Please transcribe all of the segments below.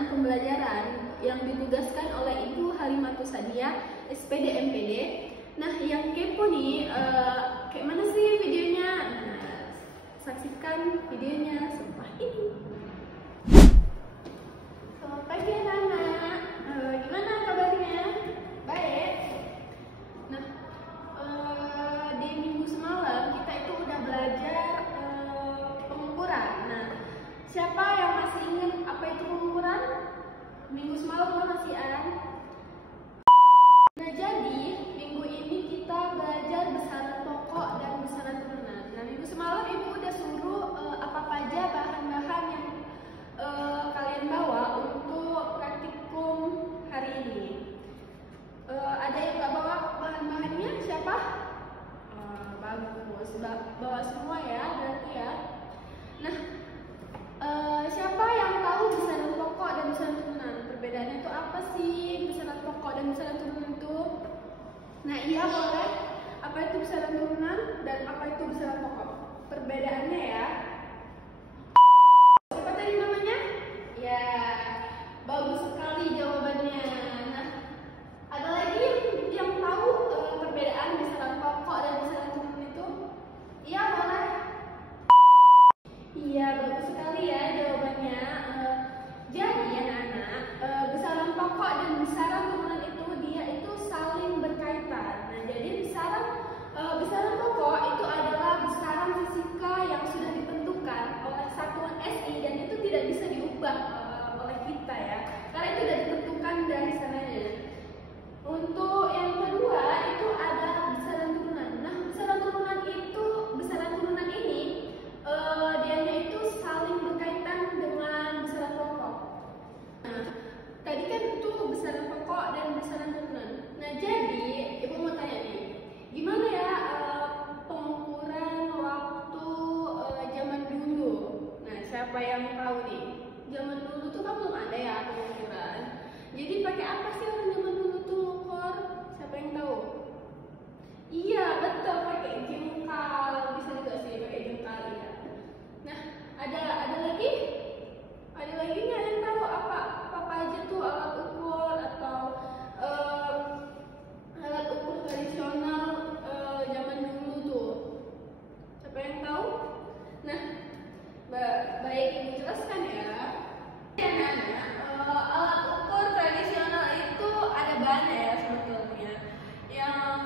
pelaksanaan pembelajaran yang ditugaskan oleh Ibu Halimatus Sadiah, SPD MPD. Nah, yang kepo nih, kayak mana sih videonya? Nah, saksikan videonya setelah ini. Selamat pagi anak-anak, gimana kabarnya? Baik. Nah, di minggu semalam kita itu udah belajar pengukuran. Nah, siapa yang masih ingat apa itu pengukuran? Minggu semalam masih an? Nah, jadi minggu ini kita belajar besaran pokok dan besaran turunan. Nah, minggu semalam ibu udah suruh apa aja bahan-bahan yang kalian bawa untuk praktikum hari ini. Ada yang nggak bawa bahan-bahannya? Siapa? Bagus, bawa semua ya berarti ya. Nah, siapa yang tahu besaran pokok dan besaran turunan? Perbedaannya itu apa sih besaran pokok dan besaran turunan itu? Nah, iya boleh. Apa itu besaran turunan dan apa itu besaran pokok? Perbedaannya ya. Siapa tadi namanya? Ya, bagus sekali jawabannya. Nah, ada lagi yang tahu perbedaan besaran pokok dan besaran turunan itu? Iya boleh. Iya, bagus sekali ya jawabannya. Jadi anak-anak, besaran pokok dan besaran turunan itu dia itu saling berkaitan. Nah, jadi besaran pokok itu adalah besaran fisika yang sudah ditentukan oleh satuan SI dan itu tidak bisa diubah oleh kita ya, karena itu sudah ditentukan dari sananya. Untuk yang kedua itu ada besaran turunan. Nah, besaran turunan ini dianya itu saling berkaitan dengan besaran pokok. Nah, tadi kan itu besaran pokok dan besaran turunan. Nah, jadi ibu mau tanya nih, gimana ya pengukuran waktu zaman dulu? Nah, siapa yang tahu nih? Zaman dulu tuh kan belum ada ya pengukuran. Jadi pakai apa sih orang zaman dulu tuh ngukur? Siapa yang tahu? Iya, betul, pakai jengkal. Bisa juga sih pakai jengkal ya. Nah, ada lagi? Ada lagi nggak yang tahu apa aja tuh alat ukur atau alat ukur tradisional zaman dulu tuh? Siapa yang tahu? Nah, baik ibu jelaskan ya. Alat ukur tradisional itu ada banyak ya sebetulnya. Yang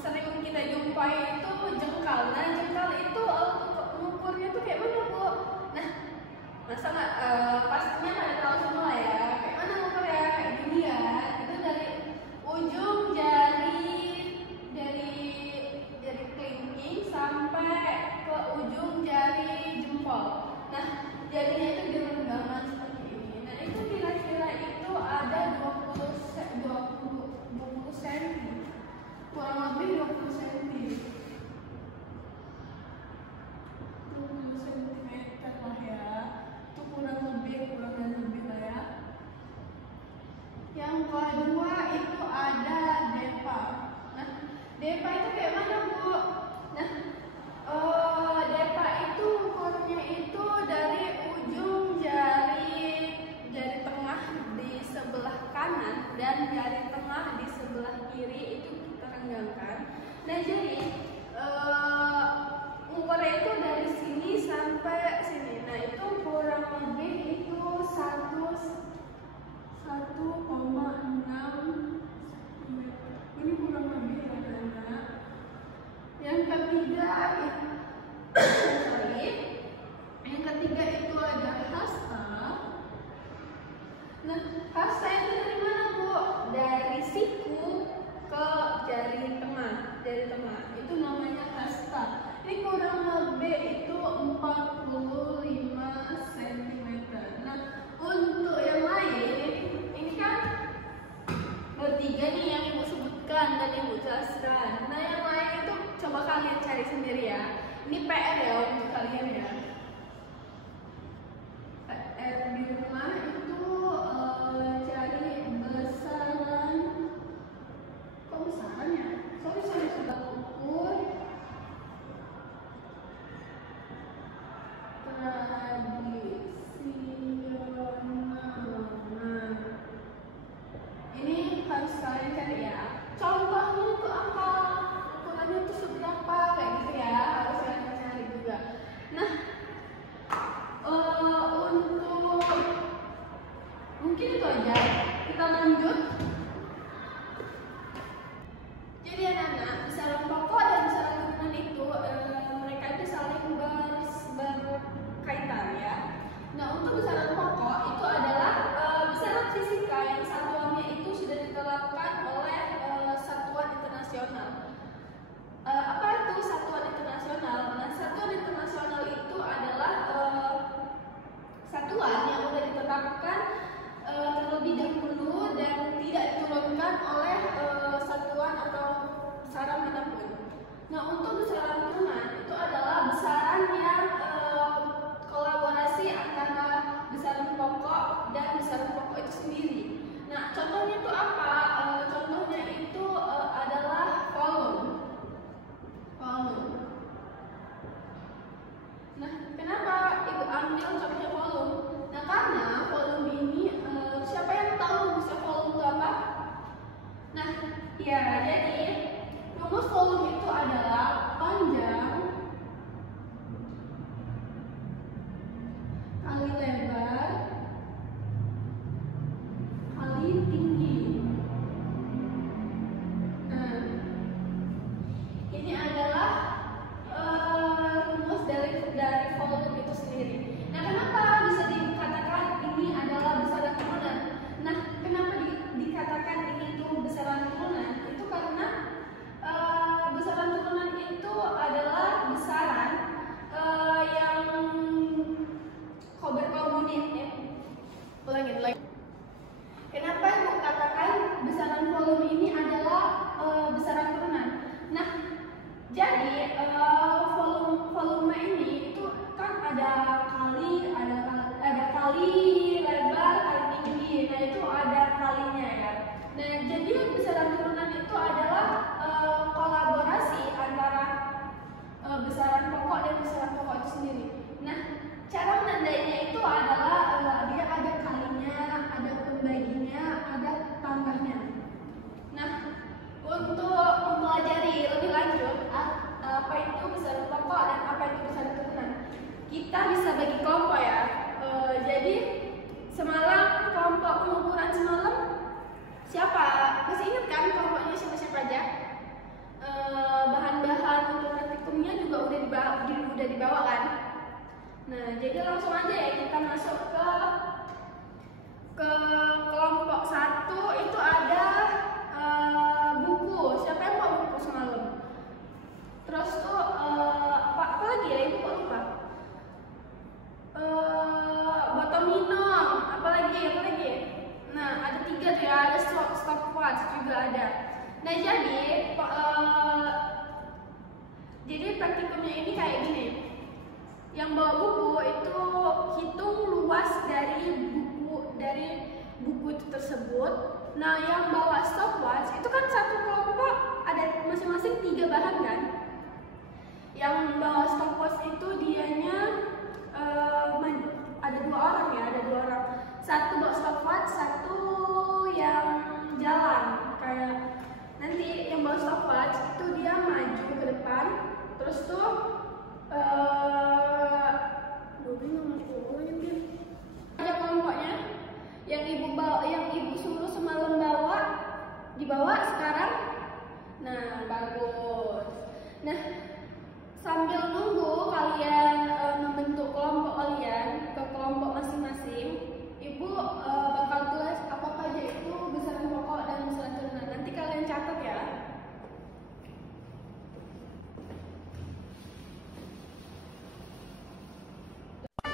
sering kita jumpai itu jengkal. Nah, jengkal itu alat ukurnya tuh kayak mana bu? Nah, masa nggak pastinya pada tahu semua ya. Kayak mana ukur ya? Kayak gini ya. Itu dari ujung jari kelingking sampai ke ujung jari jempol. Nah, jarinya itu direnggaman seperti ini. Nah, itu kira-kira itu ada 20 cm. Kurang lebih 20 cm. 20 cm lah ya. Itu kurang dan lebih lah ya. Yang kedua itu ada depa. Nah, depa itu kayak mana bu? Nah, depa itu ukurnya itu dari ujung untuk besaran turunan itu adalah besaran yang kolaborasi antara besaran pokok dan besaran pokok itu sendiri. Nah, contohnya itu apa? Contohnya itu adalah volume. Nah, kenapa Ibu ambil contohnya volume? Nah, karena volume ini siapa yang tahu bisa volume itu apa? Nah, ya, jadi rumus volume itu adalah panjang kali lebar kali tinggi. Nah, ini adalah rumus dari volume itu sendiri. Nah, kenapa bisa dikatakan ini adalah besaran turunan? Nah, kenapa dikatakan ini itu besaran turunan? Itu karena besaran turunan itu adalah besaran yang berkomunit ya. Ulangi. Kenapa Ibu katakan besaran volume ini adalah besaran turunan? Nah, jadi volume ini itu kan ada kali lebar kali tinggi. Nah, itu ada kalinya ya. Nah, jadi besaran turunan itu adalah kolaborasi antara besaran pokok dan besaran pokok itu sendiri. Nah, cara menandainya itu adalah dia ada kalinya, ada pembaginya, ada tambahnya. Nah, untuk mempelajari lebih lanjut apa itu besaran pokok dan apa itu besaran turunan, kita bisa bagi kelompok ya. Jadi semalam kelompok pengukuran semalam siapa? Masih ingat kan kelompoknya siapa-siapa aja? Bahan-bahan untuk praktikumnya juga udah dibawa kan? Nah, jadi langsung aja ya kita masuk ke kelompok 1 itu ada buku. Siapa yang bawa buku semalam? Terus tuh apa lagi ya? Ibu kok lupa. Botol minum, apa lagi? Nah, ada 3 tuh ya, ada stopwatch juga ada. Nah, jadi praktikumnya ini kayak gini. Yang bawa buku itu hitung luas dari buku itu tersebut. Nah, yang bawa stopwatch itu kan satu kelompok ada masing-masing 3 bahan kan. Yang bawa stopwatch itu dianya ada 2 orang ya, satu bawa stopwatch, satu yang jalan. Kayak nanti yang bawa stopwatch itu dia maju ke depan, terus tuh ada kelompoknya yang ibu suruh semalam dibawa sekarang. Nah, bagus. Nah, sambil nunggu kalian membentuk kelompok kalian ke kelompok masing-masing, Ibu bakal tulis apa aja itu besaran pokok dan besaran turunan. Nanti kalian catat ya.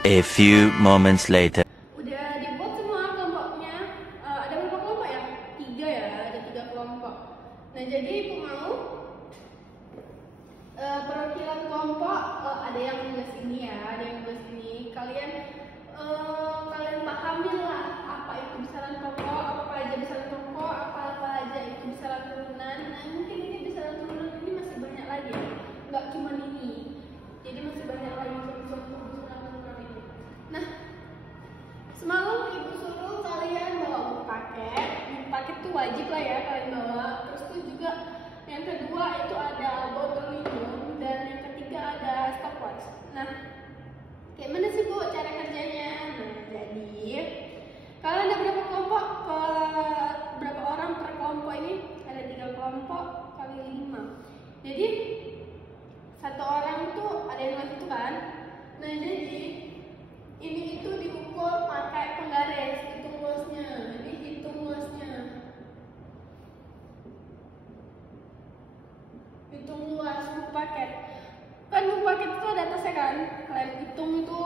A few moments later. Udah dibuat semua kelompoknya. Ada berapa kelompok ya? 3 ya, ada 3 kelompok. Nah, jadi Ibu mau perwakilan kelompok ada yang nulis ini ya, ada yang nulis ini. Kalian pahami lah apa itu besaran pokok, apa aja besaran pokok, apa aja itu besaran turunan. Nah, mungkin ini besaran turunan ini masih banyak lagi ya, nggak cuma ini. Jadi masih banyak lagi contoh besaran turunan ini. Nah, semalam Ibu suruh kalian bawa buku paket. Buku paket tuh wajib lah ya kalian bawa. Terus tuh juga yang kedua itu ada botol minum dan yang ketiga ada stopwatch. Nah, kayak mana sih Bu cara kerjanya? Nah, jadi kalian ada berapa kelompok? Berapa orang per kelompok ini? Ada 3 kelompok kali 5. Jadi satu orang itu ada yang nulis itu kan? Nah, jadi ini itu diukur pakai penggaris, hitung luasnya. Jadi hitung luasnya. Hitung luas buku paket. Kan buku paket itu ada atasnya kan? Kalian hitung itu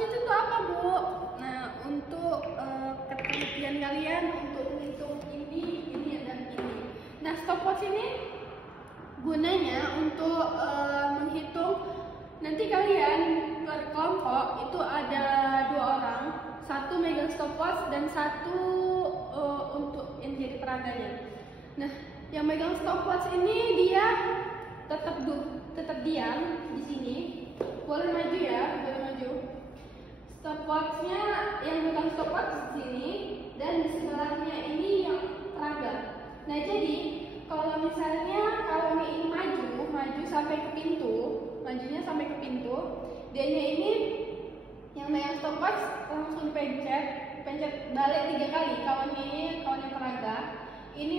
itu tuh apa, Bu? Nah, untuk ketelitian kalian untuk menghitung ini dan ini. Nah, stopwatch ini gunanya untuk menghitung nanti kalian per kelompok itu ada 2 orang, satu megang stopwatch dan satu untuk yang jadi peraganya. Nah, yang megang stopwatch ini dia tetap diam di sini. Boleh maju ya, boleh maju. Stopwatchnya yang megang stopwatch di sini dan di sebelahnya ini yang peraga. Nah, jadi kalau misalnya kalau ini maju sampai ke pintu, majunya sampai ke pintu, dianya ini yang megang stopwatch langsung pencet balik 3 kali. Kawannya peraga ini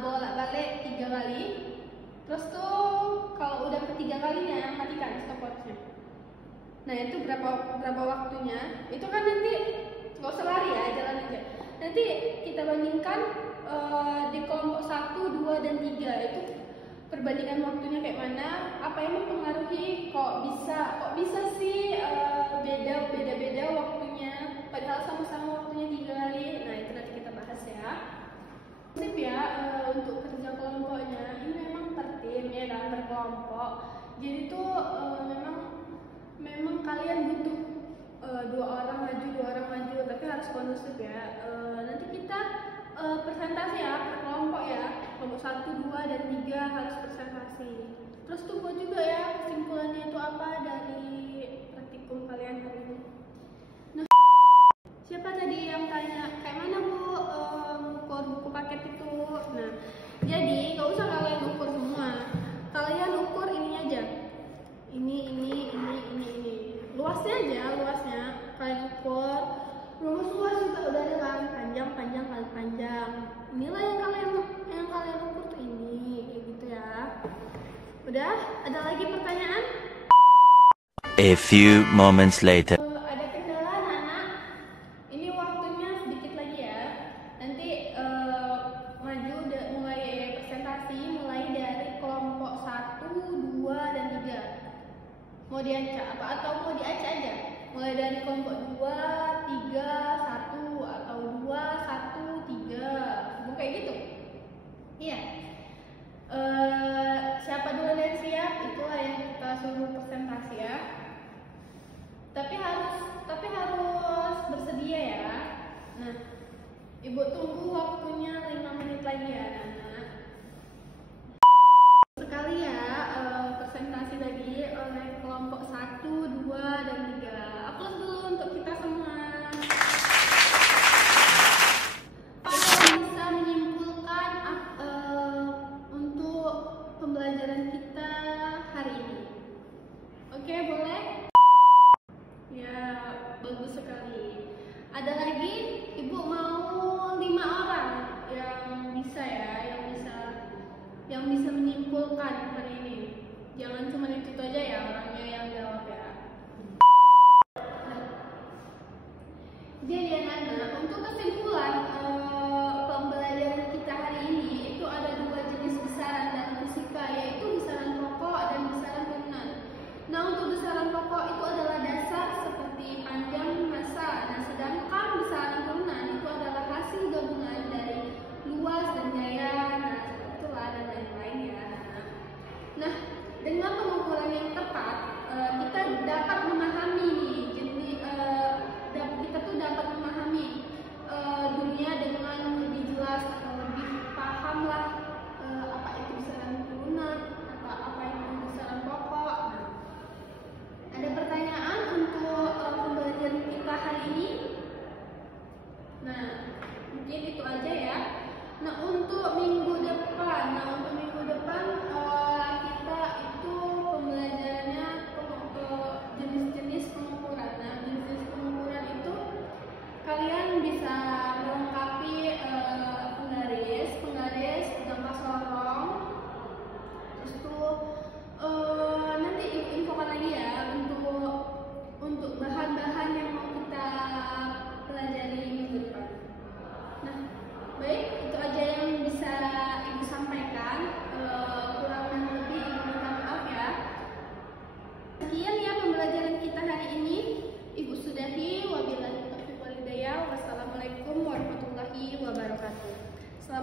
bolak-balik 3 kali. Terus tuh kalau udah ketiga kalinya matikan stopwatchnya. Nah, itu berapa waktunya? Itu kan nanti nggak usah lari ya, jalan aja. Nanti kita bandingkan di kelompok 1, 2, dan 3 itu perbandingan waktunya kayak mana? Apa yang mempengaruhi kok bisa sih beda waktunya? Padahal sama-sama waktunya 3 kali. Nah, itu nanti kita bahas ya. Prinsip ya untuk kerja kelompoknya ini memang per tim ya kan, per kelompok. Jadi tuh memang kalian butuh 2 orang maju, tapi harus kondusif ya. Nanti kita presentasi ya per kelompok ya, kelompok 1, 2, dan 3 harus presentasi. Terus tunggu juga ya kesimpulannya itu apa dari praktikum kalian hari ini. Nah, siapa tadi yang tanya kayak mana Bu ukur buku paket itu? Nah, jadi nggak usah kalian ukur semua, kalian ukur ini aja, ini luasnya kalian ukur. Rumus luas juga udah ada kan, panjang kali panjang. Inilah yang kalian ukur tuh ini, kayak gitu ya. Udah, ada lagi pertanyaan? A few moments later. Ada kendala anak-anak? Ini waktunya sedikit lagi ya. Nanti maju mulai presentasi mulai dari kelompok 1, 2, dan 3. Mau diacak apa atau mau diacak aja? Mulai dari kelompok 2, 3, 1 atau 2, 1, 3. Mau kayak gitu? Iya. Siapa dulu yang siap? Itulah yang kita suruh presentasi ya. Tapi harus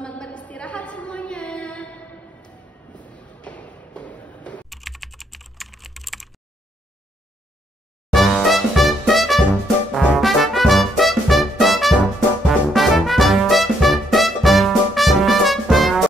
selamat beristirahat semuanya.